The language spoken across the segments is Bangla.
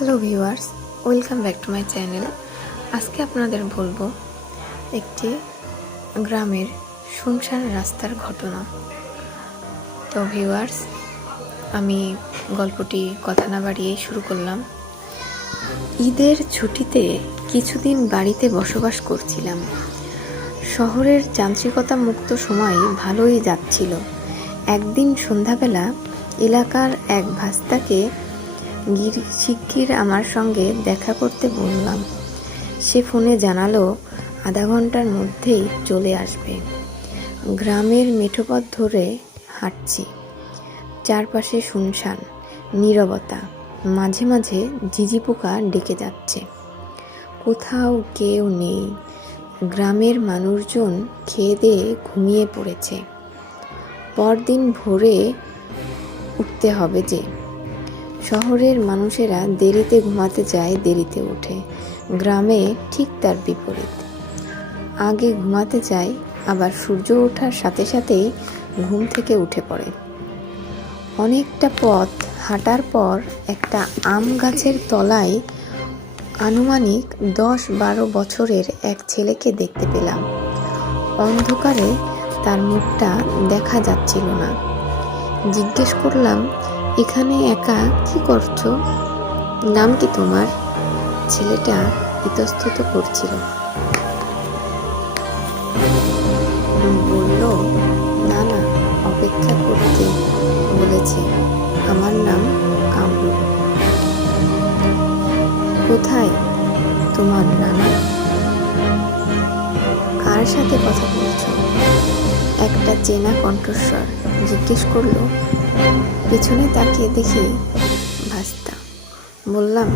Hello viewers, welcome back to my channel. আজকে আপনাদের বলবো একটি গ্রামের শুনশান রাস্তার ঘটনা। তো ভিউয়ার্স, আমি গল্পটি কথা না বাড়িয়ে শুরু করলাম। ঈদের ছুটিতে কিছুদিন বাড়িতে বসবাস করছিলাম। শহরের যান্ত্রিকতা মুক্ত সময় ভালোই যাচ্ছিল। একদিন সন্ধ্যাবেলা এলাকার এক ভাস্তাকে শিগগির আমার সঙ্গে দেখা করতে বললাম। সে ফোনে জানালো আধা ঘন্টার মধ্যেই চলে আসবে। গ্রামের মেঠোপথ ধরে হাঁটছি, চারপাশে শুনশান নীরবতা, মাঝে মাঝে ঝিঝি পোকা ডেকে যাচ্ছে। কোথাও কেউ নেই। গ্রামের মানুষজন খেয়ে দিয়ে ঘুমিয়ে পড়েছে। পরদিন ভোরে উঠতে হবে যে। শহরের মানুষেরা দেরিতে ঘুমাতে যায়, দেরিতে ওঠে। গ্রামে ঠিক তার বিপরীত। আগে ঘুমাতে যায়, আবার সূর্য ওঠার সাথে সাথেই ঘুম থেকে উঠে পড়ে। অনেকটা পথ হাঁটার পর একটা আম গাছের তলায় আনুমানিক 10-12 বছরের এক ছেলেকে দেখতে পেলাম। অন্ধকারে তার মুখটা দেখা যাচ্ছিল না। জিজ্ঞেস করলাম, এখানে একা কি করছো? নাম কি তোমার? ছেলেটা ইতস্তত করছিল। বলল, না না, অপেক্ষা করতে বলেছে। আমার নাম কামরুল। কোথায় তোমার নানা? কার সাথে কথা বলছো? একটা চেনা কণ্ঠস্বর জিজ্ঞেস করলো। পেছনে তাকিয়ে দেখি ভাস্তা। বললাম,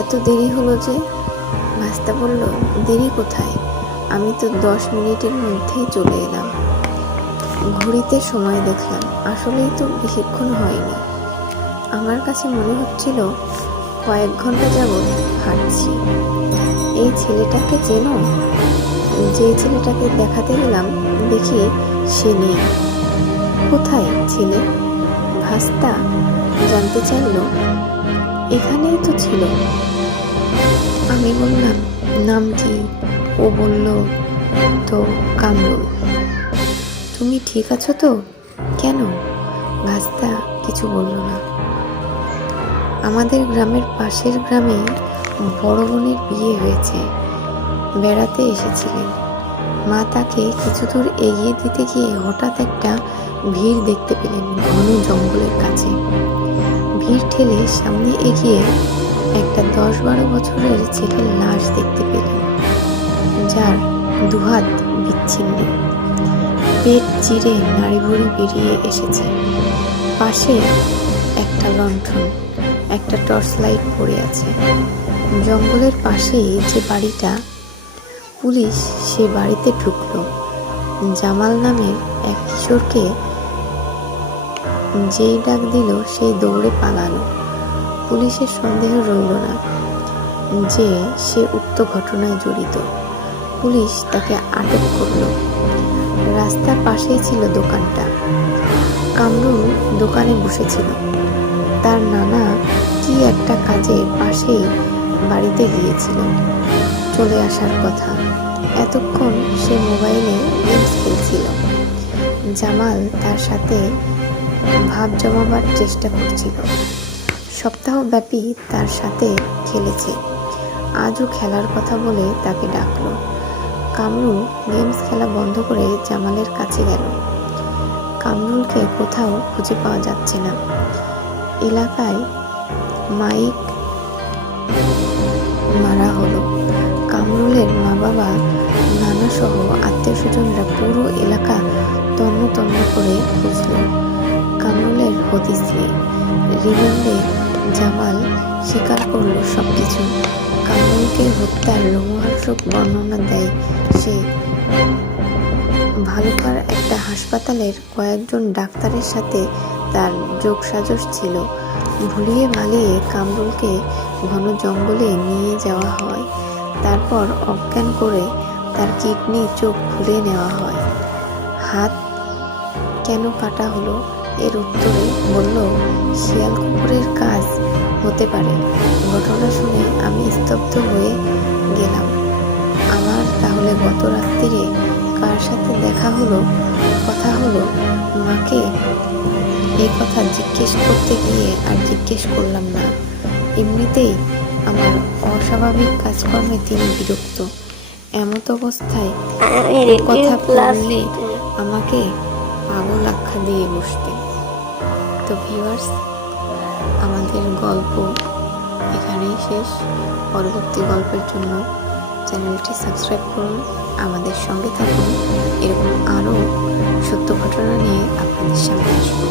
এত দেরি হলো যে? ভাস্তা বলল, দেরি কোথায়, আমি তো 10 মিনিটের মধ্যেই চলে এলাম। ঘড়িতে সময় দেখলাম, আসলেই তো বেশিক্ষণ হয়নি। আমার কাছে মনে হচ্ছিল কয়েক ঘন্টা যাবৎ হাঁটছি। এই ছেলেটাকে চেনো? যে ছেলেটাকে দেখাতে গেলাম দেখি সে নেই। কোথায় ছেলে? ভাস্তা জানতে চাইল। এখানেই তো ছিল। আমি বললাম, নাম কি? ও বলল, তো কামরুল। তুমি ঠিক আছো তো? কেন? ভাস্তা কিছু বলল না। আমাদের গ্রামের পাশের গ্রামে বড় বোনের বিয়ে হয়েছে। বেড়াতে এসেছিলেন। মা তাকে কিছু দূর এগিয়ে দিতে গিয়ে হঠাৎ একটা ভিড় দেখতে পেলেন ঘন জঙ্গলের কাছে। ভিড় ঠেলে সামনে এগিয়ে একটা 10-12 বছরের ছেলের লাশ দেখতে পেলেন, যার দুহাত বিচ্ছিন্ন, পেট চিরে নাড়িভুড়ি বেরিয়ে এসেছে। পাশে একটা লণ্ঠন, একটা টর্চ লাইট পড়ে আছে। জঙ্গলের পাশেই যে বাড়িটা, পুলিশ সে বাড়িতে ঢুকলো। জামাল নামের এক কিশোরকে যেই ডাক দিল সেই দৌড়ে পালালো। পুলিশের সন্দেহ রইল না যে সে উক্ত ঘটনায় জড়িত। পুলিশ তাকে আটক করল। রাস্তার পাশেই ছিল দোকানটা। কামরুল দোকানে বসেছিল। তার নানা কি একটা কাজে পাশেই বাড়িতে গিয়েছিল। চলে আসার কথা। এতক্ষণ সে মোবাইলে গেমস খেলছিল। জামাল তার সাথে ভাব জমাবার চেষ্টা করছিল। সপ্তাহব্যাপী তার সাথে খেলেছে। আজও খেলার কথা বলে তাকে ডাকলো। কামরুল গেমস খেলা বন্ধ করে জামালের কাছে গেল। কামরুলকে কোথাও খুঁজে পাওয়া যাচ্ছে না। এলাকায় মাইক মারা হলো। কামরুলের মা বাবা, নানা সহ আত্মীয় স্বজনরা পুরো এলাকা তন্ন তন্ন করে খুঁজল। কামরুলের হদিস নেই। রিমান্ডে জামাল স্বীকার করল সবকিছু। কামরুলকে হত্যার রোমহর্ষক বর্ণনা দেয় সে। ভালুকার একটা হাসপাতালের কয়েকজন ডাক্তারের সাথে তার যোগসাজশ ছিল। ভুলিয়ে ভালিয়ে কামরুলকে ঘন জঙ্গলে নিয়ে যাওয়া হয়। তারপর অজ্ঞান করে তার কিডনি, চোখ খুলে নেওয়া হয়। হাত কেন কাটা হলো এর উত্তরে বলল, শিয়াল কুকুরের কাজ হতে পারে। ঘটনা শুনে আমি স্তব্ধ হয়ে গেলাম। আমার তাহলে গত রাত্রিরে কার সাথে দেখা হলো, কথা হলো, মাকে এই কথা জিজ্ঞেস করতে গিয়ে আর জিজ্ঞেস করলাম না। এমনিতেই আমার অস্বাভাবিক কাজকর্মে তিনি বিরক্ত। এমত অবস্থায় কথা বললে আমাকে পাগল আখ্যা দিয়ে বসতেন। তো ভিউয়ার্স, আমাদের গল্প এখানেই শেষ। পরবর্তী গল্পের জন্য চ্যানেলটি সাবস্ক্রাইব করুন, আমাদের সঙ্গে থাকুন। এরকম আরও সত্য ঘটনা নিয়ে আপনাদের সামনে আসবো।